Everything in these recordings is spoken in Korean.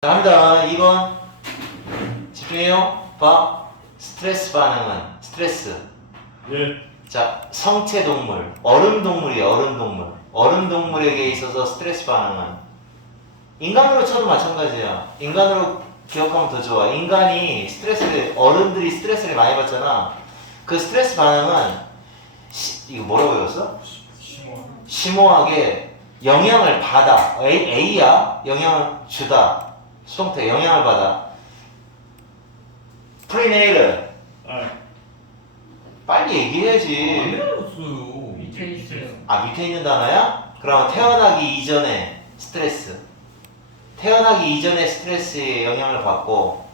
자, 합니다. 2번 집중해요. 봐. 스트레스 반응은 스트레스. 예. 자, 성체 동물, 얼음 동물이에요. 얼음 동물. 얼음 동물에게 있어서 스트레스 반응은 인간으로 쳐도 마찬가지야. 인간으로 기억하면 더 좋아. 인간이 어른들이 스트레스를 많이 받잖아. 그 스트레스 반응은 이거 뭐라고 외웠어? 심오하게 영향을 받아. A야. 영향을 주다. 수동태 영향을 받아. 프리네이트. 아, 빨리 얘기해야지. 안 알았어요. 밑에 있어요. 아, 밑에 있는 단어야? 그럼 태어나기 이전에 스트레스. 태어나기 이전에 스트레스에 영향을 받고,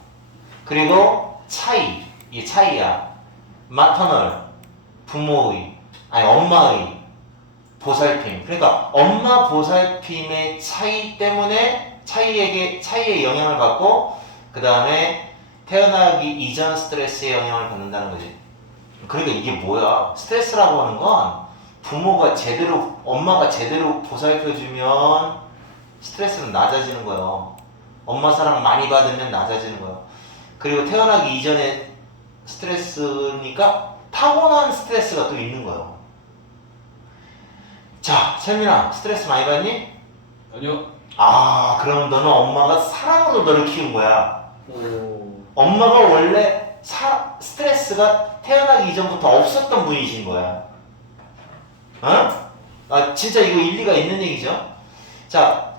그리고 차이. 이게 차이야. 마터널. 부모의, 아니 엄마의 보살핌. 그러니까 엄마 보살핌의 차이 때문에 차이에 영향을 받고, 그 다음에 태어나기 이전 스트레스에 영향을 받는다는 거지. 그러니까 이게 뭐야? 스트레스라고 하는 건 엄마가 제대로 보살펴주면 스트레스는 낮아지는 거예요. 엄마 사랑 많이 받으면 낮아지는 거예요. 그리고 태어나기 이전에 스트레스니까 타고난 스트레스가 또 있는 거예요. 자, 세민아, 스트레스 많이 받니? 아니요. 아, 그럼 너는 엄마가 사랑으로 너를 키운 거야. 오. 엄마가 원래 스트레스가 태어나기 이전부터 없었던 분이신 거야. 어? 아, 진짜 이거 일리가 있는 얘기죠? 자,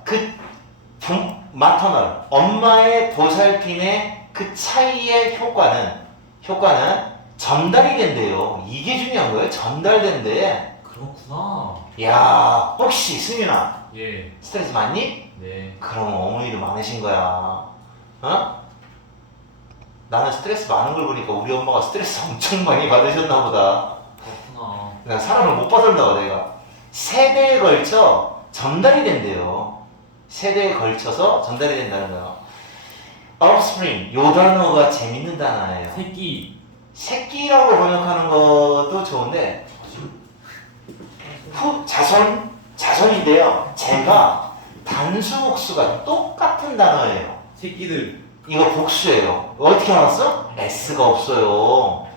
마터널, 엄마의 보살핌의 그 차이의 효과는 전달이 된대요. 이게 중요한 거예요. 전달된대. 그렇구나. 야, 혹시 승윤아, 예. 스트레스 많니? 네. 그럼 어머니도 많으신 거야. 어? 나는 스트레스 많은 걸 보니까 우리 엄마가 스트레스 엄청 많이 받으셨나 보다. 그렇구나. 내가 사람을 못 받았나 봐, 내가. 세대에 걸쳐 전달이 된대요. 세대에 걸쳐서 전달이 된다는 거야. offspring, 요 단어가 재밌는 단어예요. 새끼. 새끼라고 번역하는 것도 좋은데, 자손인데요. 제가 단수 복수가 똑같은 단어예요. 새끼들. 이거 복수예요. 어떻게 알았어? S가 없어요.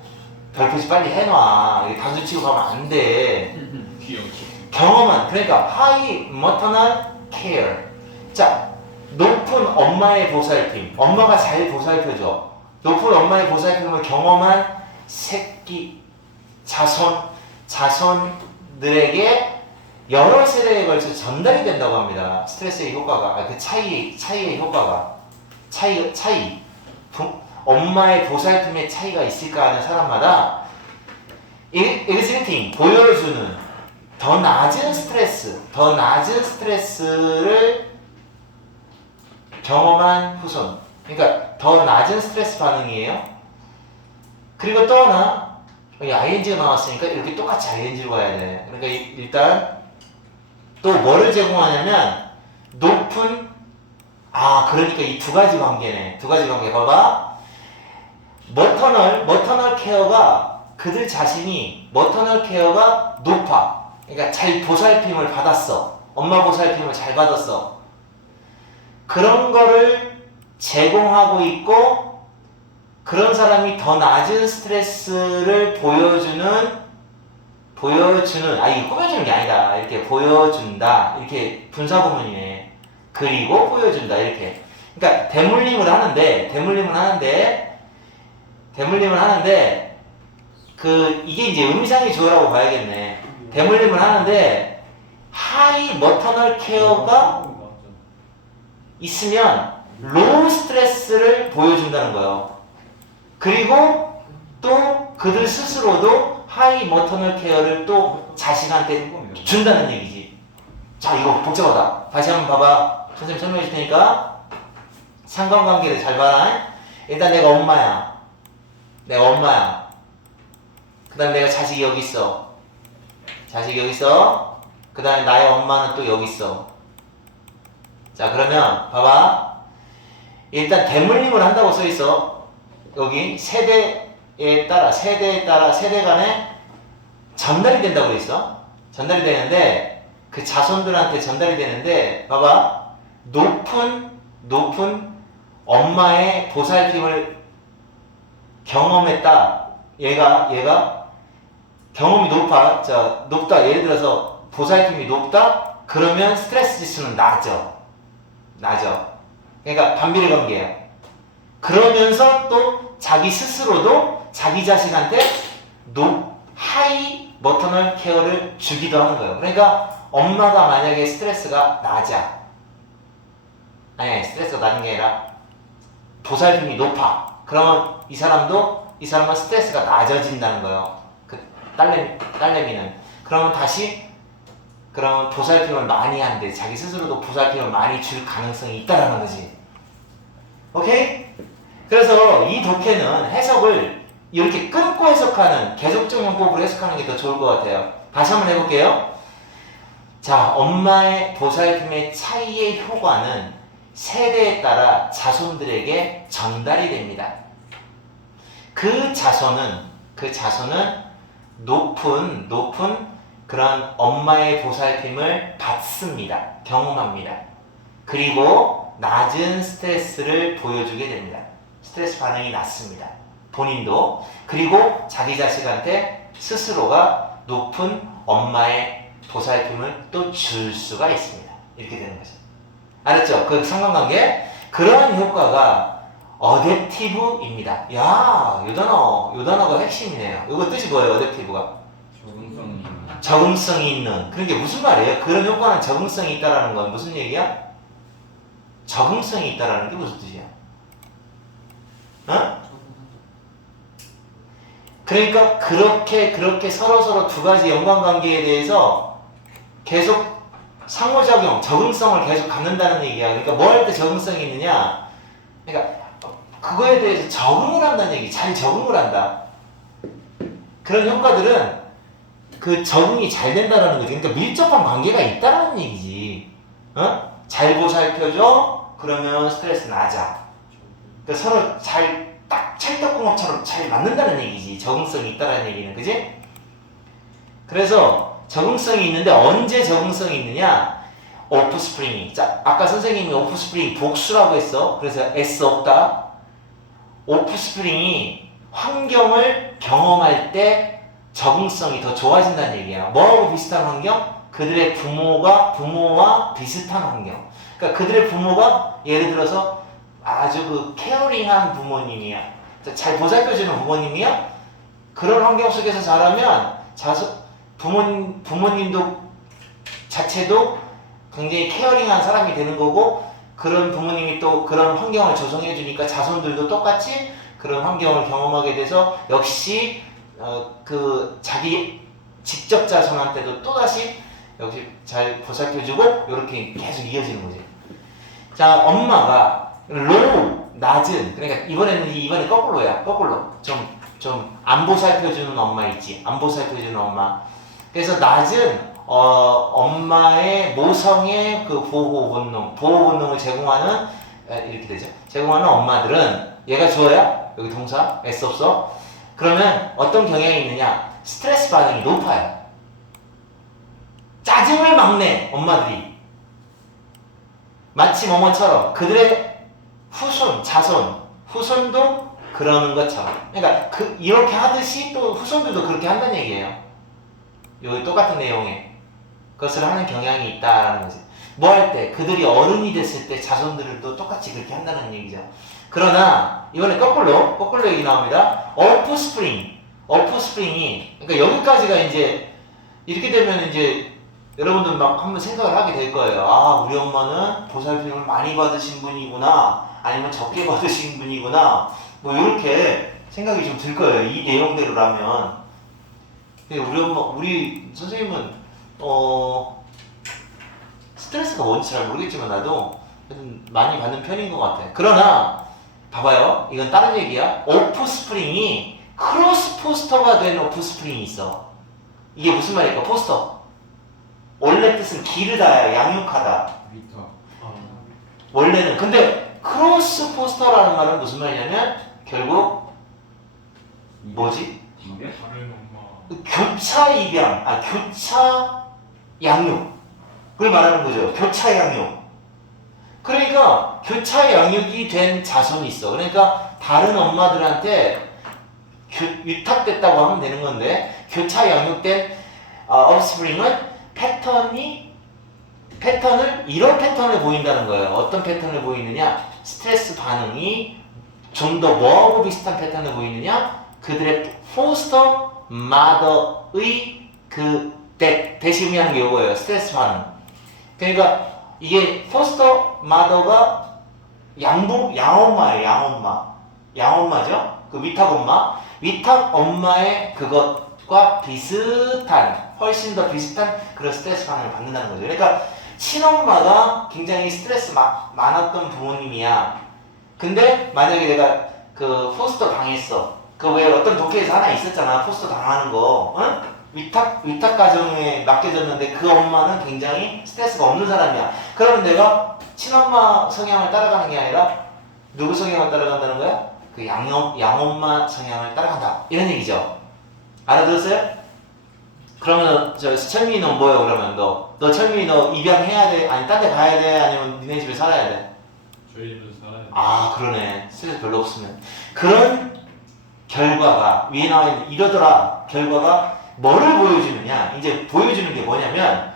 별표시 빨리 해놔. 이거 단수 치고 가면 안 돼. 귀여워. 경험한, 그러니까 high maternal care. 자, 높은 엄마의 보살핌. 엄마가 잘 보살펴줘. 높은 엄마의 보살핌을 경험한 새끼, 자손들에게 여러 세대에 걸쳐 전달이 된다고 합니다. 스트레스의 효과가, 그 차이의 효과가. 차이. 엄마의 보살핌의 차이가 있을까 하는 사람마다 exhibiting, 보여주는 더 낮은 스트레스를 경험한 후손. 그러니까 더 낮은 스트레스 반응이에요. 그리고 또 하나, 여기 ing가 나왔으니까 이렇게 똑같이 ing로 가야 돼. 그러니까 일단 또 뭐를 제공하냐면 그러니까 이 두 가지 관계네. 두 가지 관계 봐봐. 머터널 케어가 그들 자신이 머터널 케어가 높아. 그러니까 잘 보살핌을 받았어. 엄마 보살핌을 잘 받았어. 그런 거를 제공하고 있고, 그런 사람이 더 낮은 스트레스를 보여주는, 이거 꾸며주는 게 아니다. 이렇게 보여준다. 이렇게 분사구문이네. 그리고 보여준다. 이렇게. 그러니까 대물림을 하는데, 이게 이제 의미상의 주어라고 봐야겠네. 대물림을 하는데, 하이 머터널 케어가 있으면 로우 스트레스를 보여준다는 거예요. 그리고 또 그들 스스로도 하이 머터널 케어를 또 자신한테 준다는 얘기지. 자, 이거 복잡하다. 다시 한번 봐봐. 선생님 설명해 줄 테니까 상관관계를 잘 봐라. 일단 내가 엄마야. 그 다음에 내가 자식이 여기 있어. 그 다음에 나의 엄마는 또 여기 있어. 자, 그러면 봐봐. 일단 대물림을 한다고 써 있어. 여기 세대에 따라 세대 간에 전달이 된다고 있어. 전달이 되는데 그 자손들한테 전달이 되는데 봐봐. 높은 엄마의 보살핌을 경험했다. 얘가 경험이 높다. 예를 들어서 보살핌이 높다. 그러면 스트레스 지수는 낮아. 그러니까 반비례 관계예요. 그러면서 또 자기 스스로도 자기 자신한테 하이 머터널 케어를 주기도 하는 거예요. 그러니까 엄마가 만약에 스트레스가 낮아. 아니, 스트레스가 낮은 게 아니라 보살핌이 높아. 그러면 이 사람은 스트레스가 낮아진다는 거예요. 그 딸내미는. 그러면 보살핌을 많이 한대. 자기 스스로도 보살핌을 많이 줄 가능성이 있다라는 거지. 오케이? 그래서 이 독해는 해석을 이렇게 끊고 해석하는 계속적 용법으로 해석하는 게 더 좋을 것 같아요. 다시 한번 해볼게요. 자, 엄마의 보살핌의 차이의 효과는 세대에 따라 자손들에게 전달이 됩니다. 그 자손은 높은 그런 엄마의 보살핌을 받습니다. 경험합니다. 그리고 낮은 스트레스를 보여주게 됩니다. 스트레스 반응이 낮습니다. 본인도. 그리고 자기 자식한테 스스로가 높은 엄마의 보살핌을 또 줄 수가 있습니다. 이렇게 되는 거죠. 알았죠? 그 상관관계? 그런 효과가 어댑티브입니다. 야, 요 단어가 핵심이네요. 이거 뜻이 뭐예요? 어댑티브가? 적응성이 있는. 그런 게 무슨 말이에요? 그런 효과는 적응성이 있다라는 건 무슨 얘기야? 적응성이 있다라는 게 무슨 뜻이야? 어? 그러니까 그렇게 서로 두 가지 연관관계에 대해서 계속 상호작용, 적응성을 계속 갖는다는 얘기야. 그러니까 뭐 할 때 적응성이 있느냐? 그러니까 그거에 대해서 적응을 한다는 얘기. 잘 적응을 한다. 그런 효과들은 그 적응이 잘 된다는 거지. 그러니까 밀접한 관계가 있다라는 얘기지. 어? 잘 보살펴줘? 그러면 스트레스 낮아. 그러니까 서로 딱 찰떡궁합처럼 잘 맞는다는 얘기지. 적응성이 있다라는 얘기는. 그지? 그래서 적응성이 있는데 언제 적응성이 있느냐? 오프스프링이. 자, 아까 선생님이 오프스프링 복수라고 했어. 그래서 S 없다. 오프스프링이 환경을 경험할 때 적응성이 더 좋아진다는 얘기야. 뭐하고 비슷한 환경? 그들의 부모와 비슷한 환경. 그러니까 그들의 부모가 예를 들어서 아주 케어링한 부모님이야. 잘 보살펴주는 부모님이야. 그런 환경 속에서 자라면 부모님도 자체도 굉장히 케어링한 사람이 되는 거고, 그런 부모님이 또 그런 환경을 조성해 주니까 자손들도 똑같이 그런 환경을 경험하게 돼서 역시 자기 직접 자손한테도 또다시 역시 잘 보살펴주고 이렇게 계속 이어지는 거지. 자, 엄마가 낮은, 그러니까 이번에 거꾸로야. 거꾸로 좀 안 보살펴주는 엄마 있지. 안 보살펴주는 엄마. 그래서 낮은 엄마의 모성의 그 보호 본능을 제공하는, 이렇게 되죠. 제공하는 엄마들은, 얘가 주어야? 여기 동사? S 없어? 그러면 어떤 경향이 있느냐? 스트레스 반응이 높아요. 짜증을 막 내, 엄마들이. 마치 뭐뭐처럼 그들의 후손도 그러는 것처럼. 그러니까 이렇게 하듯이 또 후손들도 그렇게 한다는 얘기예요. 여기 똑같은 내용에 그것을 하는 경향이 있다라는 거지. 뭐 할 때? 그들이 어른이 됐을 때 자손들도 똑같이 그렇게 한다는 얘기죠. 그러나 이번에 거꾸로 얘기 나옵니다. 오프스프링이, 그러니까 여기까지가 이제 이렇게 되면 이제 여러분들 막 한번 생각을 하게 될 거예요. 아, 우리 엄마는 보살핌을 많이 받으신 분이구나, 아니면 적게 받으신 분이구나, 뭐 이렇게 생각이 좀 들 거예요. 이 내용대로라면. 우리 선생님은 스트레스가 뭔지 잘 모르겠지만 나도 많이 받는 편인 것 같아. 그러나 봐봐요, 이건 다른 얘기야. 오프스프링이 크로스 포스터가 된 오프스프링이 있어. 이게 무슨 말일까? 포스터, 원래 뜻은 기르다야, 양육하다. 원래는. 근데 크로스 포스터라는 말은 무슨 말이냐면 결국 뭐지? 다른 엄마. 교차 입양, 교차 양육, 그걸 말하는 거죠. 교차 양육. 그러니까 교차 양육이 된 자손이 있어. 그러니까 다른 엄마들한테 위탁됐다고 하면 되는 건데 교차 양육된 offspring은 패턴을 이런 패턴을 보인다는 거예요. 어떤 패턴을 보이느냐? 스트레스 반응이 좀 더 뭐하고 비슷한 패턴을 보이느냐? 그들의 포스터 마더의 대시 의미하는 게 이거예요. 스트레스 반응. 그러니까 이게 포스터 마더가 양엄마죠? 그 위탁 엄마의 그것과 비슷한, 훨씬 더 비슷한 그런 스트레스 반응을 받는다는 거죠. 그러니까 친엄마가 굉장히 스트레스 많았던 부모님이야. 근데 만약에 내가 그 포스터 당했어. 그 왜 어떤 독해에서 하나 있었잖아. 포스터 당하는 거. 응? 위탁 가정에 맡겨졌는데 그 엄마는 굉장히 스트레스가 없는 사람이야. 그러면 내가 친엄마 성향을 따라가는 게 아니라 누구 성향을 따라간다는 거야? 그 양엄마 성향을 따라간다. 이런 얘기죠. 알아들었어요? 그러면 철민이 너 뭐야 그러면 너 철민이 너 입양해야 돼? 아니 딴 데 가야 돼? 아니면 니네 집에 살아야 돼? 저희 집에서 살아야 돼. 아 그러네. 스트레스 별로 없으면. 그런 결과가 위에 나와 있는 이러더라 결과가 뭐를 보여주느냐? 이제 보여주는 게 뭐냐면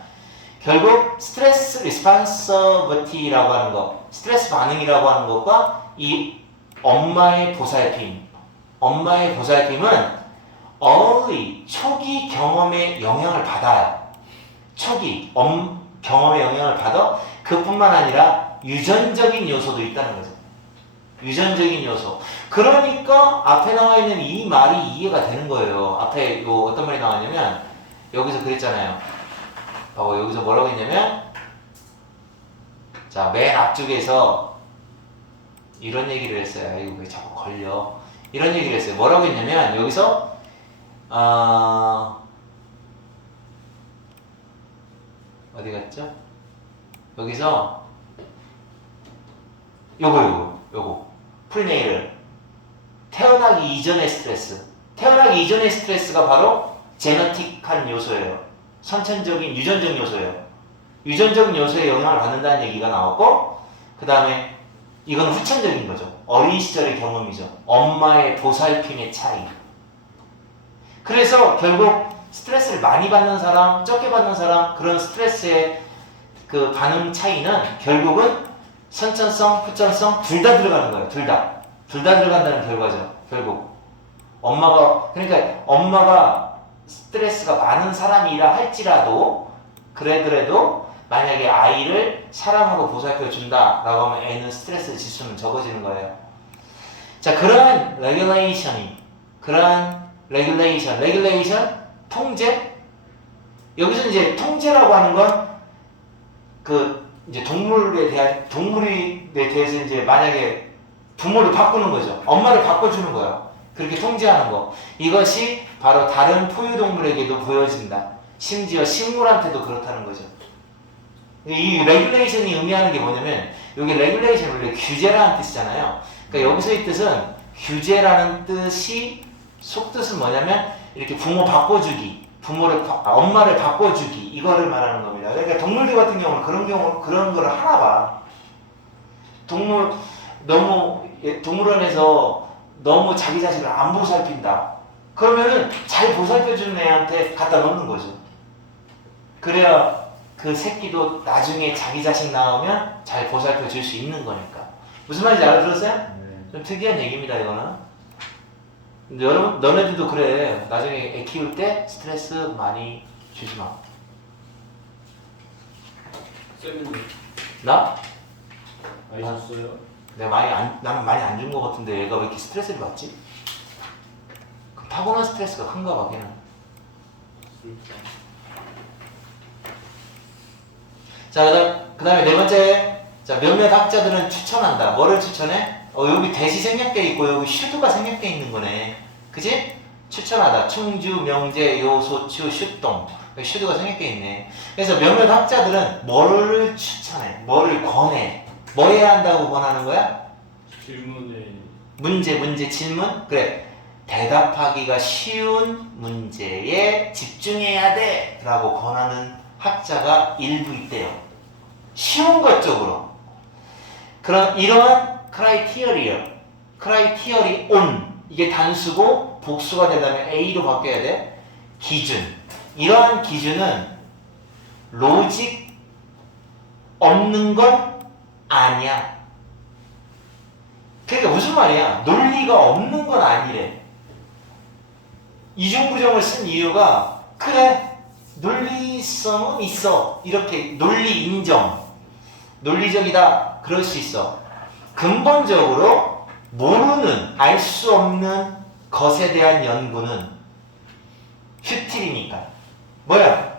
결국 스트레스 리스폰서비티라고 하는 거, 스트레스 반응이라고 하는 것과 이 엄마의 보살핌은 early 초기 경험의 영향을 받아요. 초기 경험의 영향을 받아. 그뿐만 아니라 유전적인 요소도 있다는 거죠. 유전적인 요소. 그러니까 앞에 나와 있는 이 말이 이해가 되는 거예요. 앞에 어떤 말이 나왔냐면 여기서 그랬잖아요. 여기서 뭐라고 했냐면 자, 맨 앞쪽에서 이런 얘기를 했어요. 이거 왜 자꾸 걸려. 이런 얘기를 했어요. 뭐라고 했냐면 여기서 어디 갔죠? 여기서 요거 프리네이럴 태어나기 이전의 스트레스가 바로 제너틱한 요소예요. 선천적인 유전적 요소예요. 유전적 요소에 영향을 받는다는 얘기가 나왔고 그 다음에 이건 후천적인 거죠. 어린 시절의 경험이죠. 엄마의 보살핌의 차이. 그래서 결국 스트레스를 많이 받는 사람, 적게 받는 사람 그런 스트레스의 그 반응 차이는 결국은 선천성, 후천성 둘 다 들어가는 거예요. 둘 다 들어간다는 결과죠. 결국 그러니까 엄마가 스트레스가 많은 사람이라 할지라도 그래도 만약에 아이를 사랑하고 보살펴 준다라고 하면 애는 스트레스 지수는 적어지는 거예요. 자, 그러한 레귤레이션, 통제. 여기서 이제 통제라고 하는 건 이제 동물에 대해서 이제 만약에 부모를 바꾸는 거죠. 엄마를 바꿔주는 거예요. 그렇게 통제하는 거. 이것이 바로 다른 포유동물에게도 보여진다. 심지어 식물한테도 그렇다는 거죠. 이 레귤레이션이 의미하는 게 뭐냐면 여기 레귤레이션 원래 규제라는 뜻이잖아요. 그러니까 여기서의 뜻은 규제라는 뜻이 속뜻은 뭐냐면 이렇게 부모 바꿔주기, 엄마를 바꿔주기 이거를 말하는 겁니다. 그러니까 동물들 같은 경우는 그런 거를 하나 봐. 동물원에서 너무 자기 자신을 안 보살핀다. 그러면은 잘 보살펴주는 애한테 갖다 놓는 거죠. 그래야 그 새끼도 나중에 자기 자식 낳으면 잘 보살펴 줄 수 있는 거니까. 무슨 말인지 알아들었어요? 네. 좀 특이한 얘기입니다, 이거는. 근데 여러분, 너네들도 그래. 나중에 애 키울 때 스트레스 많이 주지 마. 쌤은 나? 많이 줬어요? 나는 많이 안 준 것 같은데 얘가 왜 이렇게 스트레스를 받지? 그 타고난 스트레스가 큰가 봐, 걔는. 자, 그 다음에 네 번째. 자, 몇몇 학자들은 추천한다. 뭐를 추천해? 여기 대시 생략돼 있고 여기 슈드가 생략돼 있는 거네. 그지? 추천하다. 충주, 명제, 요소추, 슈동. 여기 슈드가 생략돼 있네. 그래서 몇몇 학자들은 뭐를 추천해? 뭐를 권해? 뭐 해야 한다고 권하는 거야? 질문에 문제, 질문? 그래. 대답하기가 쉬운 문제에 집중해야 돼! 라고 권하는 학자가 일부 있대요. 쉬운 것 쪽으로. 그런 이러한 크라이티어리온 이게 단수고 복수가 되려면 A로 바뀌어야 돼. 기준. 이러한 기준은 로직 없는 건 아니야. 그러니까 무슨 말이야? 논리가 없는 건 아니래. 이중부정을 쓴 이유가 그래 논리성은 있어. 이렇게 논리 인정. 논리적이다. 그럴 수 있어. 근본적으로 모르는 알 수 없는 것에 대한 연구는 퓨틸이니까. 뭐야?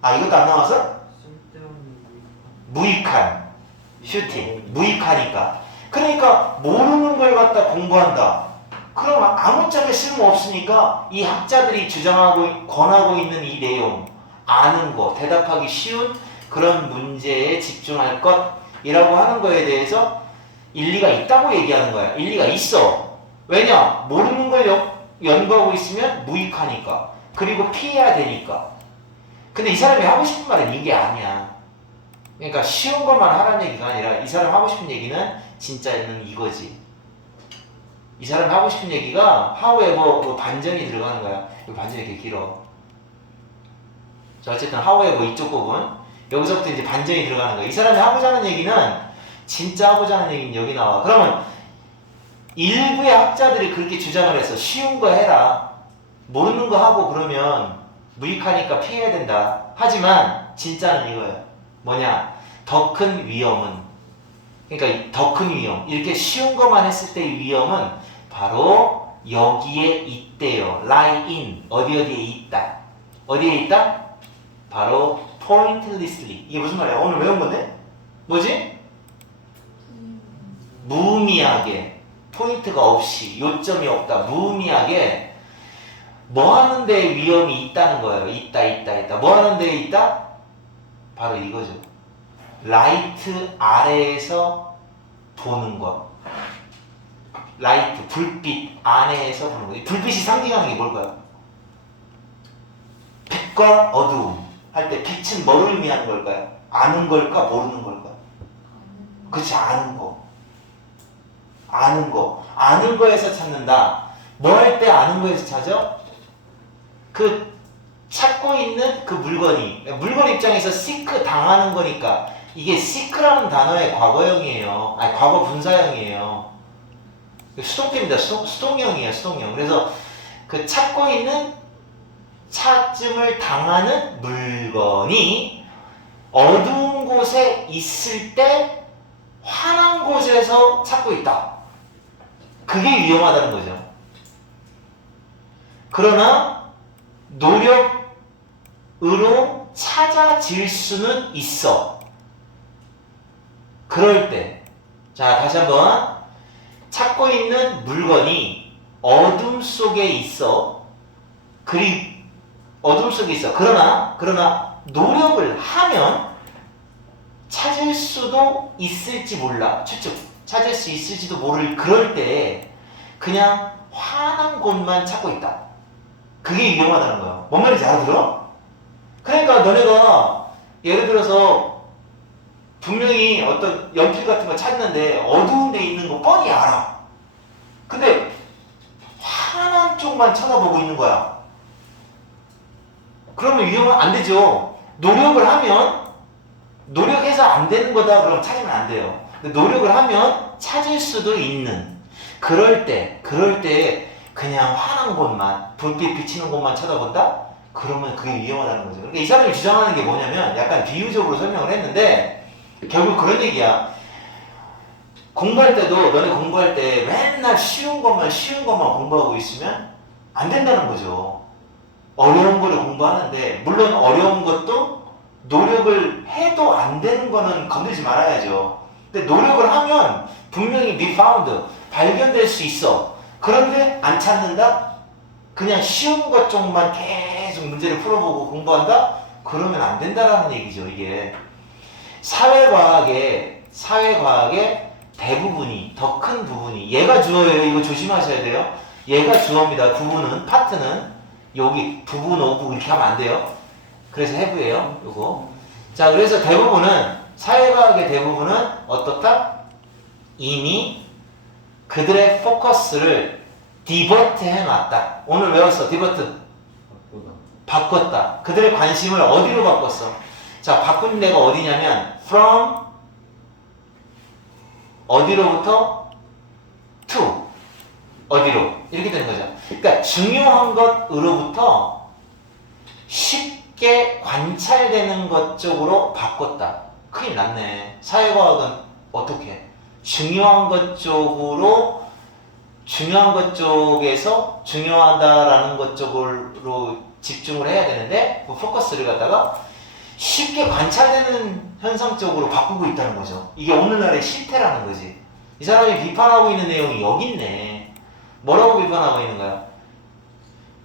아 이것도 안 나와서? 무익한. 퓨틸. 무익하니까. 그러니까 모르는 걸 갖다 공부한다. 그럼 아무짝에 쓸모없으니까 이 학자들이 주장하고 권하고 있는 이 내용 아는 거 대답하기 쉬운 그런 문제에 집중할 것이라고 하는 거에 대해서 일리가 있다고 얘기하는 거야. 일리가 있어. 왜냐? 모르는 걸 연구하고 있으면 무익하니까. 그리고 피해야 되니까. 근데 이 사람이 하고 싶은 말은 이게 아니야. 그러니까 쉬운 것만 하라는 얘기가 아니라 이 사람 하고 싶은 얘기는 진짜는 이거지. 이 사람이 하고 싶은 얘기가 however 반전이 들어가는 거야. 이 반전이 이렇게 길어. 자 어쨌든 however 이쪽 부분 여기서부터 이제 반전이 들어가는 거야. 이 사람이 하고자 하는 얘기는 진짜 하고자 하는 얘기는 여기 나와. 그러면 일부의 학자들이 그렇게 주장을 해서 쉬운 거 해라. 모르는 거 하고 그러면 무익하니까 피해야 된다. 하지만 진짜는 이거예요. 뭐냐? 더 큰 위험은 그러니까 더 큰 위험 이렇게 쉬운 것만 했을 때의 위험은 바로 여기에 있대요. lie in 어디에 있다. 어디에 있다? 바로 pointlessly 이게 무슨 말이야? 오늘 외운 건데? 뭐지? 무의미하게 포인트가 없이 요점이 없다. 무의미하게 뭐 하는 데 위험이 있다는 거예요. 있다. 뭐 하는 데 있다? 바로 이거죠. 라이트 아래에서 보는 것. 라이트, 불빛 안에서 보는 것. 불빛이 상징하는 게 뭘까요? 빛과 어두움 할 때 빛은 뭘 의미하는 걸까요? 아는 걸까? 모르는 걸까? 그렇지, 아는 거. 아는 거에서 찾는다. 뭐 할 때 아는 거에서 찾아? 그 찾고 있는 그 물건 입장에서 seek 당하는 거니까 이게 seek라는 단어의 과거형이에요. 아니 과거 분사형이에요. 수동태입니다. 수동형이에요. 수동형. 그래서 그 찾고 있는 찾음을 당하는 물건이 어두운 곳에 있을 때 환한 곳에서 찾고 있다. 그게 위험하다는 거죠. 그러나 노력으로 찾아질 수는 있어. 그럴 때, 자 다시 한번 찾고 있는 물건이 어둠 속에 있어. 어둠 속에 있어. 그러나 노력을 하면 찾을 수도 있을지 몰라. 추측. 찾을 수 있을지도 모를 그럴 때 그냥 환한 곳만 찾고 있다. 그게 위험하다는 거야. 뭔 말인지 알아들어? 그러니까 너네가 예를 들어서 분명히 어떤 연필 같은 거 찾는데 어두운 데 있는 거 뻔히 알아. 근데 환한 쪽만 쳐다보고 있는 거야. 그러면 위험은 안 되죠. 노력을 하면 노력해서 안 되는 거다 그러면 찾으면 안 돼요. 근데 노력을 하면 찾을 수도 있는 그럴 때 그냥 환한 곳만 불빛 비치는 곳만 쳐다본다? 그러면 그게 위험하다는 거죠. 그러니까 이 사람이 주장하는 게 뭐냐면 약간 비유적으로 설명을 했는데 결국 그런 얘기야. 공부할 때도 너네 공부할 때 맨날 쉬운 것만 공부하고 있으면 안 된다는 거죠. 어려운 거를 공부하는데 물론 어려운 것도 노력을 해도 안 되는 거는 건들지 말아야죠. 근데 노력을 하면 분명히 be found 발견될 수 있어. 그런데 안 찾는다? 그냥 쉬운 것 쪽만 계속 문제를 풀어보고 공부한다? 그러면 안 된다라는 얘기죠. 이게 사회과학의 대부분이 더 큰 부분이 얘가 주어예요. 이거 조심하셔야 돼요. 얘가 주어입니다. 부분은 파트는 여기 부분 오부 이렇게 하면 안 돼요. 그래서 해부예요. 요거. 자 그래서 대부분은 사회과학의 대부분은 어떻다? 이미 그들의 포커스를 디버트 해놨다. 오늘 외웠어. 디버트. 바꿨다. 그들의 관심을 어디로 바꿨어? 자, 바꾼 데가 어디냐면 from 어디로부터 to 어디로 이렇게 되는 거죠. 그러니까 중요한 것으로부터 쉽게 관찰되는 것 쪽으로 바꿨다. 큰일 났네. 사회과학은 어떻게? 중요한 것 쪽으로 중요한 것 쪽에서 중요하다라는 것 쪽으로 집중을 해야 되는데 그 포커스를 갖다가 쉽게 관찰되는 현상 쪽으로 바꾸고 있다는 거죠. 이게 오늘날의 실태라는 거지. 이 사람이 비판하고 있는 내용이 여기 있네. 뭐라고 비판하고 있는 거야?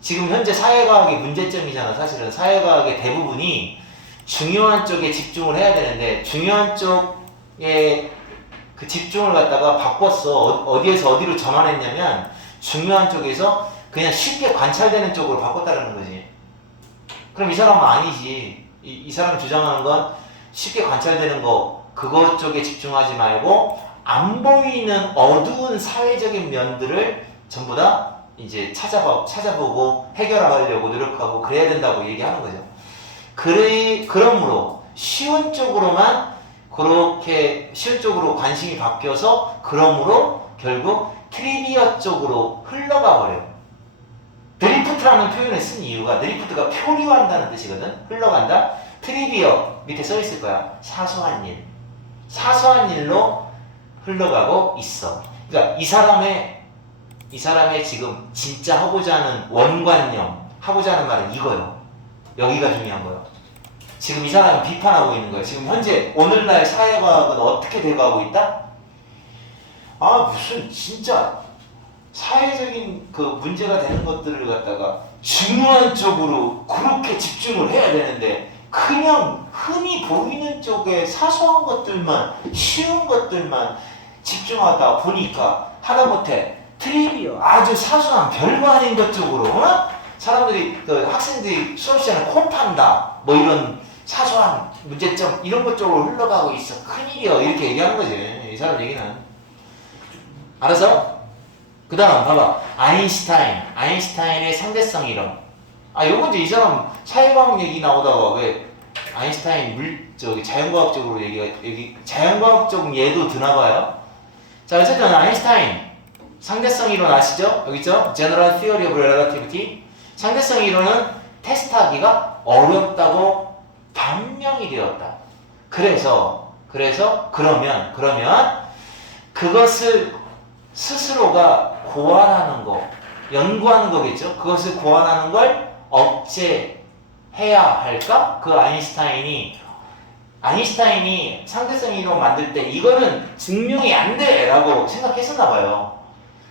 지금 현재 사회과학의 문제점이잖아. 사실은 사회과학의 대부분이 중요한 쪽에 집중을 해야 되는데 중요한 쪽에 그 집중을 갖다가 바꿨어. 어디에서 어디로 전환했냐면 중요한 쪽에서 그냥 쉽게 관찰되는 쪽으로 바꿨다는 거지. 그럼 이 사람은 아니지. 이 사람이 주장하는 건 쉽게 관찰되는 거 그것 쪽에 집중하지 말고 안 보이는 어두운 사회적인 면들을 전부 다 이제 찾아보고 해결하려고 노력하고 그래야 된다고 얘기하는 거죠. 그러므로 쉬운 쪽으로만 그렇게 쉬운 쪽으로 관심이 바뀌어서 그러므로 결국 트리비어 쪽으로 흘러가 버려요. 드리프트라는 표현을 쓴 이유가 드리프트가 표류한다는 뜻이거든. 흘러간다. 트리비어 밑에 써 있을 거야. 사소한 일. 사소한 일로 흘러가고 있어. 그러니까 이 사람의 지금 진짜 하고자 하는 원관념, 하고자 하는 말은 이거예요. 여기가 중요한 거예요. 지금 이 사람은 비판하고 있는 거예요. 지금 현재 오늘날 사회과학은 어떻게 돼가고 있다? 아 무슨 진짜 사회적인 그 문제가 되는 것들을 갖다가 중요한 쪽으로 그렇게 집중을 해야 되는데 그냥 흔히 보이는 쪽에 사소한 것들만 쉬운 것들만 집중하다 보니까 하다못해 트리비어 아주 사소한 별거 아닌 것 쪽으로 사람들이 그 학생들이 수업 시간에 코 판다 뭐 이런 사소한 문제점 이런 것 쪽으로 흘러가고 있어. 큰일이야 이렇게 얘기하는 거지. 이 사람 얘기는. 알아서? 그 다음 봐봐. 아인슈타인의 상대성 이론. 요건 이제 이 사람 사회과학 얘기 나오다가 왜 아인슈타인 자연과학적으로 자연과학적 예도 드나봐요. 자 어쨌든 아인슈타인 상대성 이론 아시죠? 여기 있죠? General Theory of Relativity. 상대성 이론은 테스트하기가 어렵다고 반영이 되었다. 그래서 그러면 그것을 스스로가 고안하는 거, 연구하는 거겠죠? 그것을 고안하는 걸 억제해야 할까? 그 아인슈타인이 상대성 이론 만들 때 이거는 증명이 안 돼! 라고 생각했었나 봐요.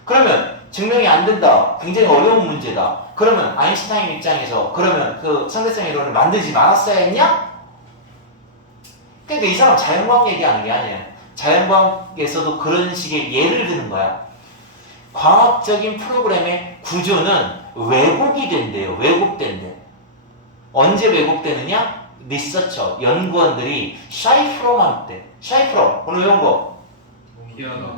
그러면 증명이 안 된다. 굉장히 어려운 문제다. 그러면 아인슈타인 입장에서 그러면 그 상대성 이론을 만들지 말았어야 했냐? 그러니까 이 사람 자연과학 얘기하는 게 아니에요. 자연과학에서도 그런 식의 예를 드는 거야. 과학적인 프로그램의 구조는 왜곡이 된대요. 왜곡된대. 언제 왜곡되느냐? 리서처, 연구원들이 샤이프롬 때. 샤이프롬, 오늘 외운 거?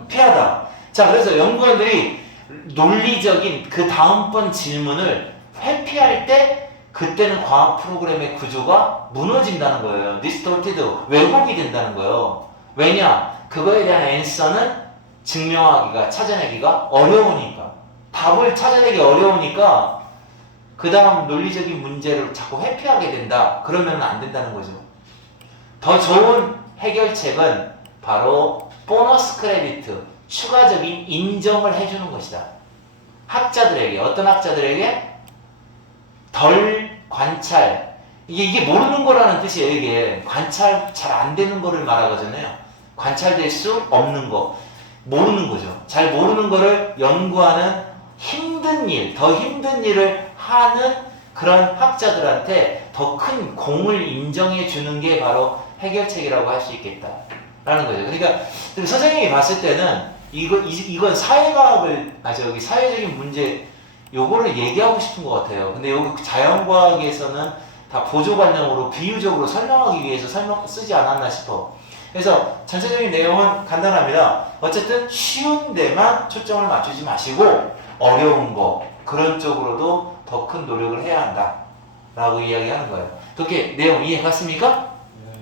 피하다. 자, 그래서 연구원들이 논리적인 그 다음번 질문을 회피할 때 그때는 과학 프로그램의 구조가 무너진다는 거예요. distorted, 왜곡이 된다는 거예요. 왜냐? 그거에 대한 앤서는 찾아내기가 어려우니까. 답을 찾아내기 어려우니까 그 다음 논리적인 문제를 자꾸 회피하게 된다. 그러면 안 된다는 거죠. 더 좋은 해결책은 바로 보너스 크레디트, 추가적인 인정을 해주는 것이다. 학자들에게, 어떤 학자들에게? 덜 관찰. 이게 모르는 거라는 뜻이에요. 이게 관찰 잘 안 되는 거를 말하거든요. 관찰될 수 없는 거. 모르는 거죠. 잘 모르는 거를 연구하는 더 힘든 일을 하는 그런 학자들한테 더 큰 공을 인정해 주는 게 바로 해결책이라고 할 수 있겠다. 라는 거죠. 그러니까 선생님이 봤을 때는 이건 사회적인 문제, 요거를 얘기하고 싶은 것 같아요. 근데 여기 자연과학에서는 다 보조관념으로 비유적으로 설명하기 위해서 쓰지 않았나 싶어. 그래서 전체적인 내용은 간단합니다. 어쨌든 쉬운 데만 초점을 맞추지 마시고 어려운 거 그런 쪽으로도 더 큰 노력을 해야 한다 라고 이야기하는 거예요. 그렇게 내용 이해 갔습니까? 네.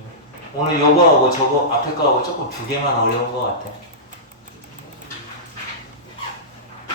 오늘 요거하고 저거 앞에 거하고 조금 두 개만 어려운 것 같아.